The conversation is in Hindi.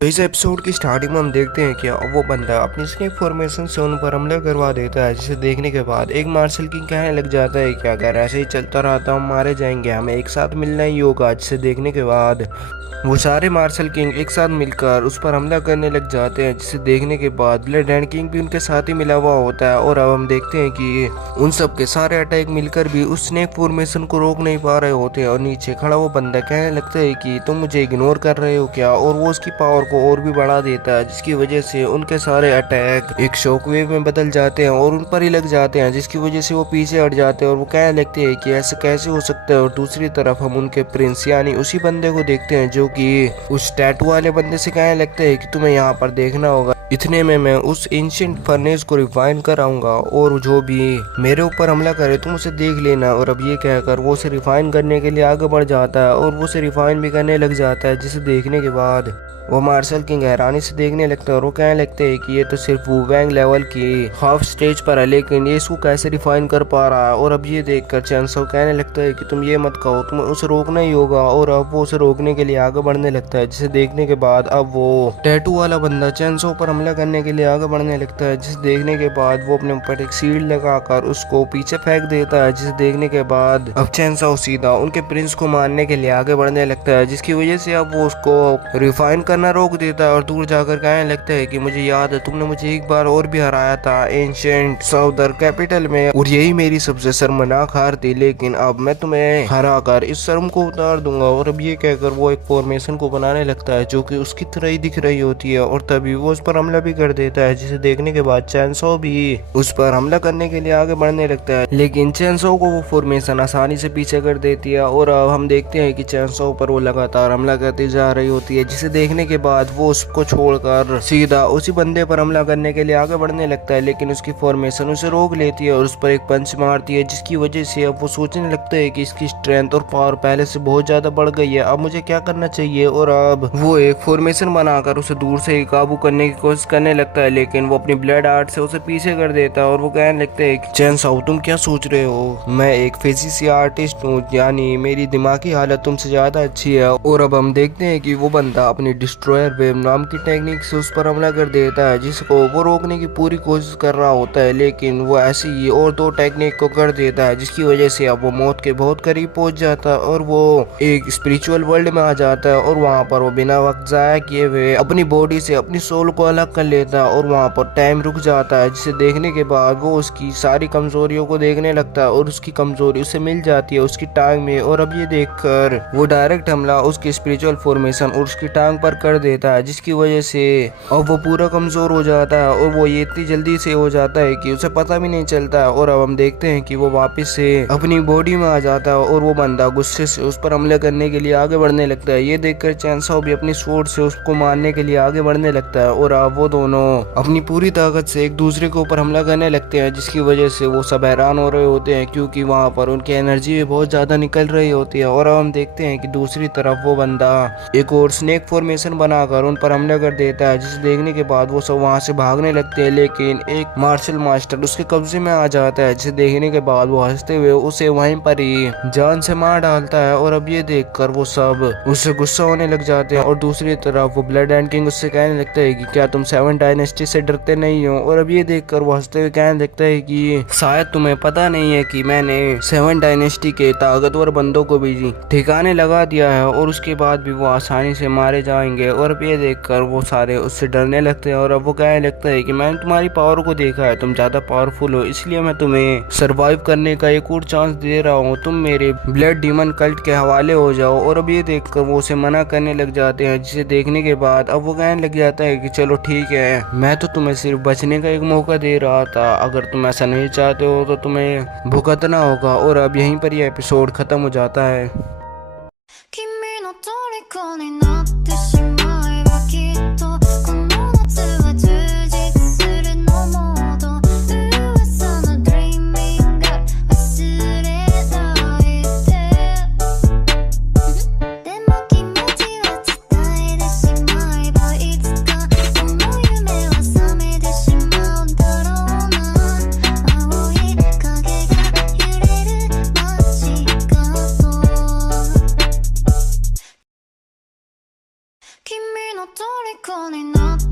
तो इस एपिसोड की स्टार्टिंग में हम देखते हैं कि वो बंदा अपनी स्नेक फॉर्मेशन से उन पर हमला करवा देता है, जिसे देखने के बाद एक मार्शल किंग कहने लग जाता है कि अगर ऐसे ही चलता रहा तो हम मारे जाएंगे, हमें एक साथ मिलना ही होगा। जिसे देखने के बाद वो सारे मार्शल किंग एक साथ मिलकर उस पर हमला करने लग जाते हैं, जिसे देखने के बाद ब्लड हैंड किंग भी उनके साथ ही मिला हुआ होता है। और अब हम देखते हैं कि उन सब के सारे अटैक मिलकर भी उस स्नेक फॉर्मेशन को रोक नहीं पा रहे होते हैं। और नीचे खड़ा वो बंदा कहने लगता है कि तुम मुझे इग्नोर कर रहे हो क्या, और वो उसकी पावर को और भी बढ़ा देता है, जिसकी वजह से उनके सारे अटैक एक शॉकवेव में बदल जाते हैं और उन पर ही लग जाते हैं, जिसकी वजह से वो पीछे हट जाते हैं। और वो कहने लगते हैं कि ऐसे कैसे हो सकता है। और दूसरी तरफ हम उनके प्रिंस यानी उसी बंदे को देखते हैं जो कि उस टैटू वाले बंदे से कहने लगते हैं कि तुम्हें यहाँ पर देखना होगा, इतने में मैं उस एंशिएंट फर्नेस को रिफाइन कराऊंगा और जो भी मेरे ऊपर हमला करे तुम उसे देख लेना। और अब ये कहकर वो उसे रिफाइन करने के लिए आगे बढ़ जाता है और वो उसे रिफाइन भी करने लग जाता है, जिसे देखने के बाद वो मार्शल किंग हैरानी से देखने लगता है और वो कहने लगते हैं कि ये तो सिर्फ वुवैंग लेवल की हाफ स्टेज पर है, लेकिन ये इसको कैसे रिफाइन कर पा रहा है। और अब ये देखकर चैनसो कहने लगता है कि तुम ये मत कहो, तुम्हें उसे रोकना ही होगा। और अब वो उसे रोकने के लिए आगे बढ़ने लगता है, जिसे देखने के बाद अब वो टैटू वाला बंदा चैनसो पर हमला करने के लिए आगे बढ़ने लगता है, जिसे देखने के बाद वो अपने ऊपर एक शील्ड लगाकर उसको पीछे फेंक देता है, जिसे देखने के बाद अब चैनसो सीधा उनके प्रिंस को मारने के लिए आगे बढ़ने लगता है, जिसकी वजह से अब वो उसको रिफाइन करना रोक देता है और दूर जाकर कहने लगता है कि मुझे याद है तुमने मुझे एक बार और भी हराया था एंशिएंट साउदर कैपिटल में, और यही मेरी सबसे शर्मनाक हार थी, लेकिन अब मैं तुम्हें हरा कर इस शर्म को उतार दूंगा। और अब ये कहकर वो एक फॉर्मेशन को बनाने लगता है जो कि उसकी तरह ही दिख रही होती है, और तभी वो उस पर हमला भी कर देता है, जिसे देखने के बाद चैनसो भी उस पर हमला करने के लिए आगे बढ़ने लगता है, लेकिन चैनसो को वो फॉर्मेशन आसानी से पीछे कर देती है। और अब हम देखते हैं कि चैनसो पर वो लगातार हमला करती जा रही होती है, जिसे देखने के बाद वो उसको छोड़कर सीधा उसी बंदे पर हमला करने के लिए आगे बढ़ने लगता है, लेकिन उसकी फॉर्मेशन उसे रोक लेती है और उस पर एक पंच मारती है, जिसकी वजह से अब वो सोचने लगता है कि इसकी स्ट्रेंथ और पावर पहले से बहुत ज्यादा बढ़ गई है, अब मुझे क्या करना चाहिए। और अब वो एक फॉर्मेशन बनाकर उसे दूर से ही काबू करने की कोशिश करने लगता है, लेकिन वो अपनी ब्लड आर्ट से उसे पीछे कर देता है। और वो कहने लगता है कि चैनसो तुम क्या सोच रहे हो, मैं एक फिजिक्स आर्टिस्ट हूँ, यानी मेरी दिमागी हालत तुमसे ज्यादा अच्छी है। और अब हम देखते हैं कि वो बंदा अपनी डिस्ट्रॉयर वेव नाम की टेक्निक से उस पर हमला कर देता है, जिसको वो रोकने की पूरी कोशिश कर रहा होता है, लेकिन वो ऐसी ही और दो टेक्निक को कर देता है, जिसकी वजह से अब वो मौत के बहुत करीब पहुंच जाता है और वो एक स्पिरिचुअल वर्ल्ड में आ जाता है। और वहाँ पर वो बिना वक्त जाया किए हुए अपनी बॉडी से अपनी सोल को अलग कर लेता है और वहाँ पर टाइम रुक जाता है, जिसे देखने के बाद वो उसकी सारी कमजोरियों को देखने लगता है और उसकी कमजोरी उसे मिल जाती है उसकी टांग में। और अब ये देखकर वो डायरेक्ट हमला उसकी स्पिरिचुअल फॉर्मेशन और उसकी टांग पर कर देता है, जिसकी वजह से अब वो पूरा कमजोर हो जाता है और वो ये इतनी जल्दी से हो जाता है कि उसे पता भी नहीं चलता है। और अब हम देखते हैं कि वो वापस से अपनी बॉडी में आ जाता है और वो बंदा गुस्से से उस पर हमले करने के लिए आगे बढ़ने लगता है। ये देखकर चैनसो भी अपनी स्वॉर्ड से उसको मारने के लिए आगे बढ़ने लगता है और अब वो दोनों अपनी पूरी ताकत से एक दूसरे के ऊपर हमला करने लगते हैं, जिसकी वजह से वो सब हैरान हो रहे होते हैं, क्योंकि वहाँ पर उनकी एनर्जी भी बहुत ज्यादा निकल रही होती है। और अब हम देखते हैं कि दूसरी तरफ वो बंदा एक और स्नेक फॉर्मेशन बनाकर उन पर हमला कर देता है, जिसे देखने के बाद वो सब वहां से भागने लगते हैं, लेकिन एक मार्शल मास्टर उसके कब्जे में आ जाता है, जिसे देखने के बाद वो हंसते हुए उसे वहीं पर ही जान से मार डालता है। और अब ये देखकर वो सब उससे गुस्सा होने लग जाते हैं। और दूसरी तरफ वो ब्लड हैंड किंग उससे कहने लगता है कि क्या तुम 7 डायनेस्टी से डरते नहीं हो। और अब ये देखकर वो हंसते हुए कहने लगता है कि शायद तुम्हें पता नहीं है कि मैंने 7 डायनेस्टी के ताकतवर बंदों को भी ठिकाने लगा दिया है और उसके बाद भी वो आसानी से मारे जाएंगे। और अब ये देखकर वो सारे उससे डरने लगते हैं और अब वो कहने लगता है कि मैंने तुम्हारी पावर को देखा है, तुम ज्यादा पावरफुल हो, इसलिए मैं तुम्हें सरवाइव करने का एक और चांस दे रहा हूँ, तुम मेरे ब्लड डीमन कल्ट के हवाले हो जाओ। और अब ये देखकर वो उसे मना करने लग जाते हैं, जिसे देखने के बाद अब वो कहने लग जाता है कि चलो ठीक है, मैं तो तुम्हें सिर्फ बचने का एक मौका दे रहा था, अगर तुम ऐसा नहीं चाहते हो तो तुम्हें भुगतना होगा। और अब यहीं पर यह एपिसोड खत्म हो जाता है। 虜になって